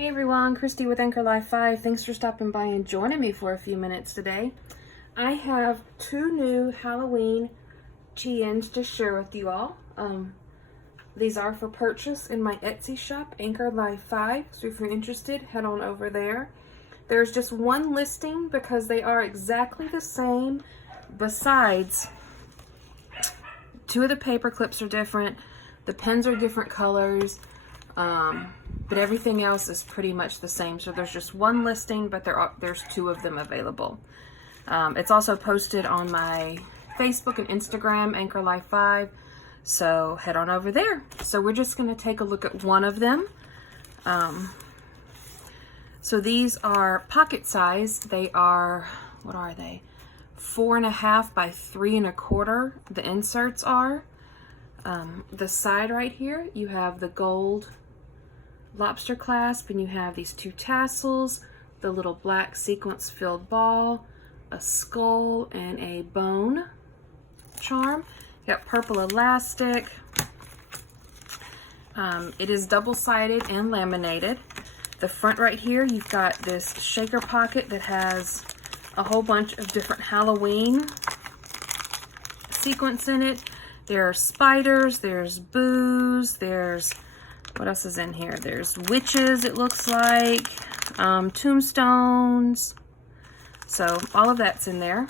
Hey everyone, Christy with Anchor Life 5. Thanks for stopping by and joining me for a few minutes today. I have two new Halloween tea-ins to share with you all. These are for purchase in my Etsy shop, Anchor Life 5. So if you're interested, head on over there. There's just one listing because they are exactly the same. Besides, two of the paper clips are different. The pens are different colors. But everything else is pretty much the same. So there's just one listing, but there's two of them available. It's also posted on my Facebook and Instagram, Anchor Life 5. So head on over there. So we're just going to take a look at one of them. So these are pocket size. They are, what are they? 4.5 by 3.25. The inserts are. The side right here, you have the gold lobster clasp, and you have these two tassels, the little black sequence filled ball, a skull, and a bone charm. You got purple elastic. It is double-sided and laminated. The front right here, you've got this shaker pocket that has a whole bunch of different Halloween sequins in it. There are spiders, there's boos, there's, what else is in here? There's witches, it looks like, tombstones. So all of that's in there.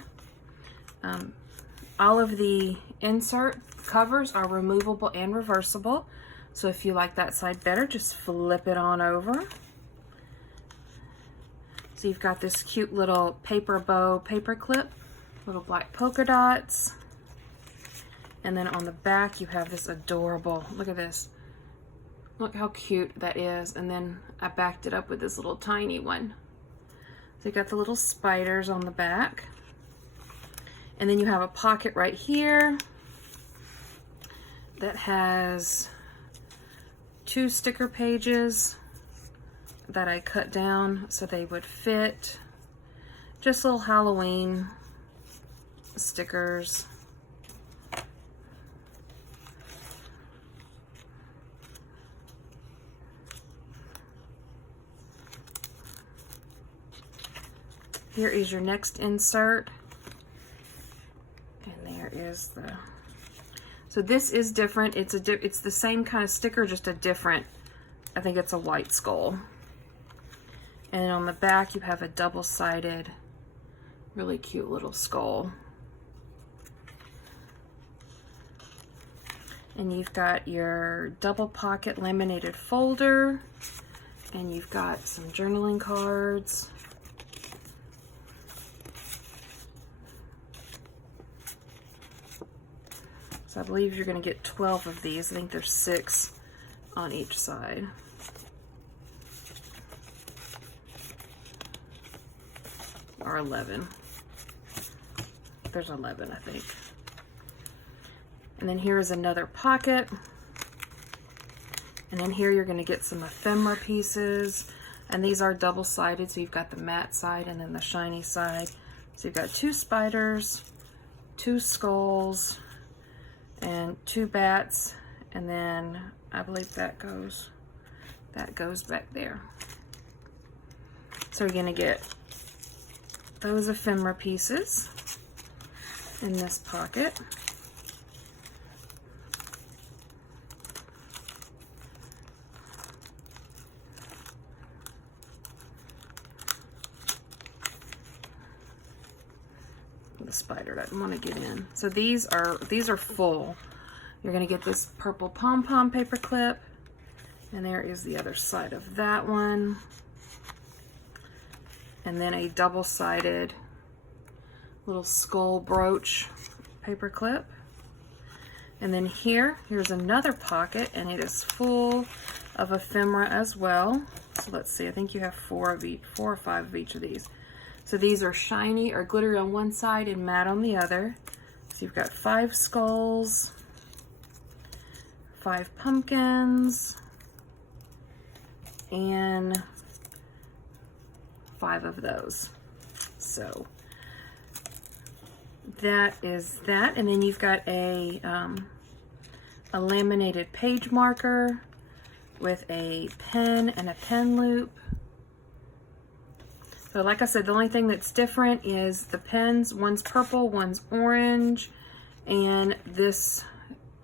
All of the insert covers are removable and reversible. So if you like that side better, just flip it on over. So you've got this cute little paper bow paper clip, little black polka dots. And then on the back, you have this adorable, look at this. Look how cute that is. And then I backed it up with this little tiny one. So you got the little spiders on the back. And then you have a pocket right here that has two sticker pages that I cut down so they would fit. Just little Halloween stickers. Here is your next insert, and there is the, so this is different. It's the same kind of sticker, just a different, I think it's a white skull. And on the back you have a double-sided, really cute little skull. And you've got your double pocket laminated folder, and you've got some journaling cards. So I believe you're going to get 12 of these. I think there's 6 on each side. Or 11. There's 11, I think. And then here is another pocket. And then here you're going to get some ephemera pieces. And these are double-sided, so you've got the matte side and then the shiny side. So you've got 2 spiders, 2 skulls, and 2 bats, and then I believe that goes back there. So you're gonna get those ephemera pieces in this pocket. The spider doesn't want to get in. So these are full. You're going to get this purple pom-pom paper clip, and there is the other side of that one, and then a double-sided little skull brooch paper clip. And then here's another pocket, and it is full of ephemera as well. So let's see, I think you have 4 or 5 of each of these. So these are shiny or glittery on one side and matte on the other. So you've got 5 skulls, 5 pumpkins, and 5 of those. So that is that. And then you've got a laminated page marker, with a pen and a pen loop. So like I said, the only thing that's different is the pens. One's purple, one's orange, and this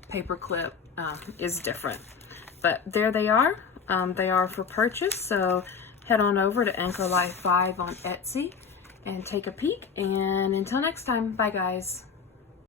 paper clip is different. But there they are. They are for purchase, so head on over to Anchor Life 5 on Etsy and take a peek. And until next time, bye guys.